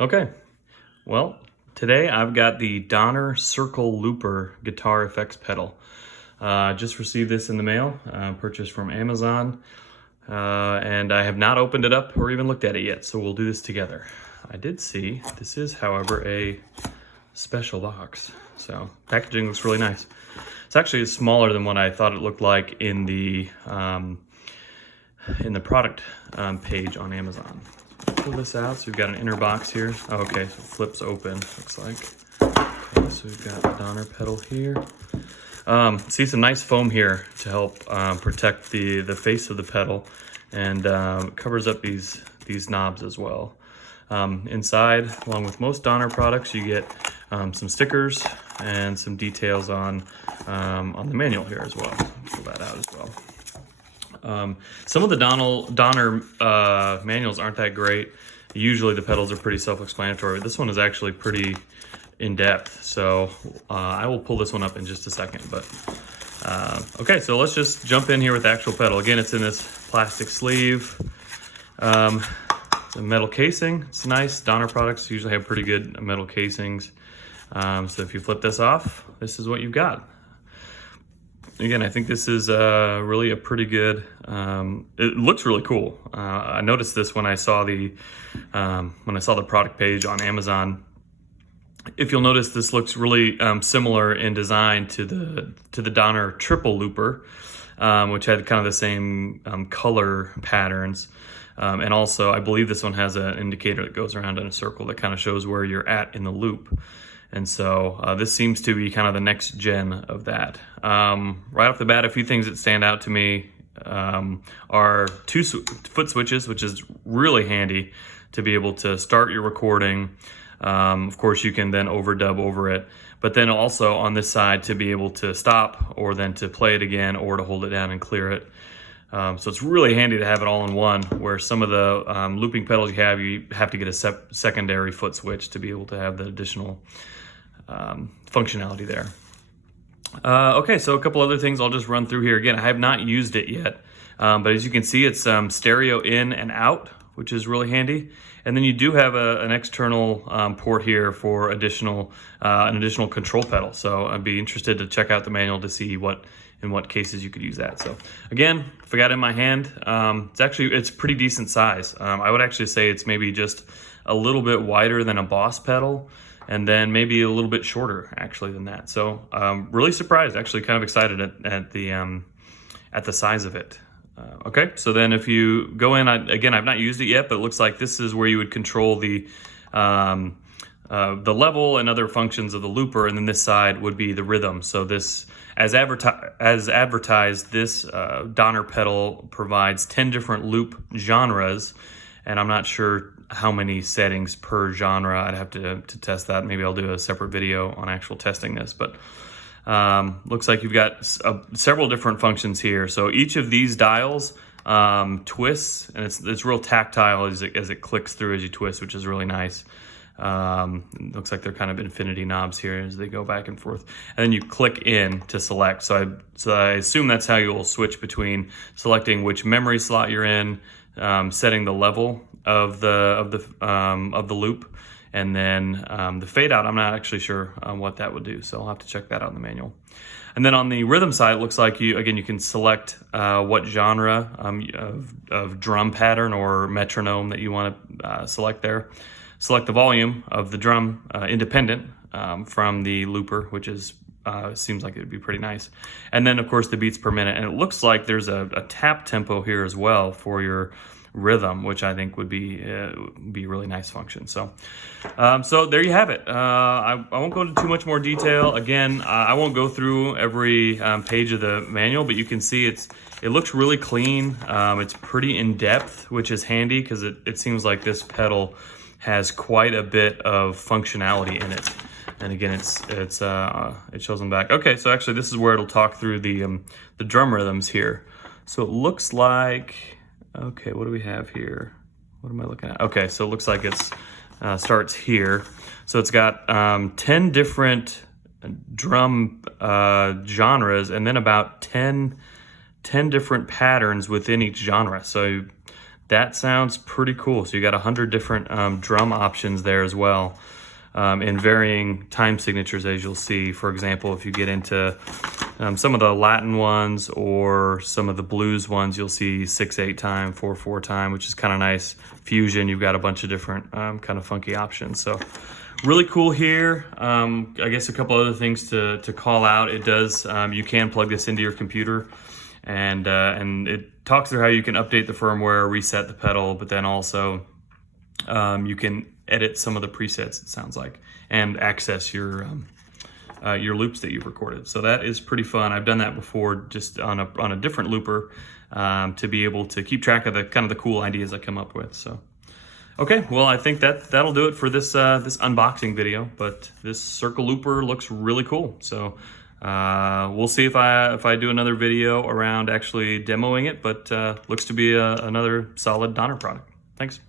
Okay, well, today I've got the Donner Circle Looper guitar effects pedal. Just received this in the mail, purchased from Amazon, and I have not opened it up or even looked at it yet, so we'll do this together. I did see this is, however, a special box, so packaging looks really nice. It's actually smaller than what I thought it looked like in the product page on Amazon. Pull this out, so we've got an inner box here. Oh, okay, so it flips open, looks like. Okay, so we've got the Donner pedal here. See some nice foam here to help protect the face of the pedal, and it covers up these knobs as well. Inside, along with most Donner products, you get some stickers and some details on the manual here as well. Pull that out as well. Some of the Donner manuals aren't that great. Usually the pedals are pretty self-explanatory. This one is actually pretty in-depth, so I will pull this one up in just a second. But okay, so let's just jump in here with the actual pedal. Again, it's in this plastic sleeve. It's a metal casing. It's nice. Donner products usually have pretty good metal casings. So if you flip this off, this is what you've got. Again, I think this is really a pretty good, it looks really cool. I noticed this when I saw the product page on Amazon. If you'll notice, this looks really similar in design to the Donner Triple Looper, which had kind of the same color patterns. And also, I believe this one has an indicator that goes around in a circle that kind of shows where you're at in the loop. And so this seems to be kind of the next gen of that. Right off the bat, a few things that stand out to me are two foot switches, which is really handy to be able to start your recording. Of course, you can then overdub over it, but then also on this side to be able to stop, or then to play it again, or to hold it down and clear it. So it's really handy to have it all in one, where some of the looping pedals you have to get a secondary foot switch to be able to have the additional functionality there. Okay, so a couple other things I'll just run through here. Again, I have not used it yet, but as you can see, it's stereo in and out, which is really handy. And then you do have an external port here for an additional control pedal. So I'd be interested to check out the manual to see in what cases you could use that. So again, if I got it in my hand, it's pretty decent size. I would actually say it's maybe just a little bit wider than a Boss pedal, and then maybe a little bit shorter actually than that. So really surprised, actually kind of excited at the size of it. Okay, so then if you go in, again, I've not used it yet, but it looks like this is where you would control the level and other functions of the looper, and then this side would be the rhythm. So this, as advertised, this Donner pedal provides 10 different loop genres, and I'm not sure how many settings per genre. I'd have to test that. Maybe I'll do a separate video on actual testing this, but looks like you've got several different functions here. So each of these dials twists, and it's real tactile as it clicks through as you twist, which is really nice. Looks like they're kind of infinity knobs here as they go back and forth, and then you click in to select. So I assume that's how you'll switch between selecting which memory slot you're in, setting the level of the loop, and then the fade out. I'm not actually sure what that would do, so I'll have to check that out in the manual. And then on the rhythm side, it looks like you can select what genre of drum pattern or metronome that you want to select there. Select the volume of the drum independent from the looper, which is seems like it would be pretty nice. And then of course the beats per minute, and it looks like there's a tap tempo here as well for your rhythm, which I think would be really nice function. So so there you have it. I won't go into too much more detail. Again, I won't go through every page of the manual, but you can see it looks really clean. It's pretty in depth, which is handy because it seems like this pedal has quite a bit of functionality in it. And again, it shows them back. Okay, so actually this is where it'll talk through the drum rhythms here. So it looks like, okay, what do we have here? What am I looking at? Okay, so it looks like it's starts here. So it's got 10 different drum genres, and then about 10 different patterns within each genre. So That sounds pretty cool. So you got 100 different drum options there as well, in varying time signatures, as you'll see. For example, if you get into some of the Latin ones or some of the blues ones, you'll see 6/8 time, 4/4 time, which is kind of nice. Fusion, you've got a bunch of different kind of funky options. So really cool here. I guess a couple other things to call out. It does, you can plug this into your computer, and it talks through how you can update the firmware, reset the pedal, but then also you can edit some of the presets, it sounds like, and access your loops that you've recorded. So that is pretty fun. I've done that before, just on a different looper, to be able to keep track of the kind of the cool ideas I come up with. So, okay, well, I think that'll do it for this this unboxing video. But this Circle Looper looks really cool. So we'll see if I do another video around actually demoing it. But looks to be another solid Donner product. Thanks.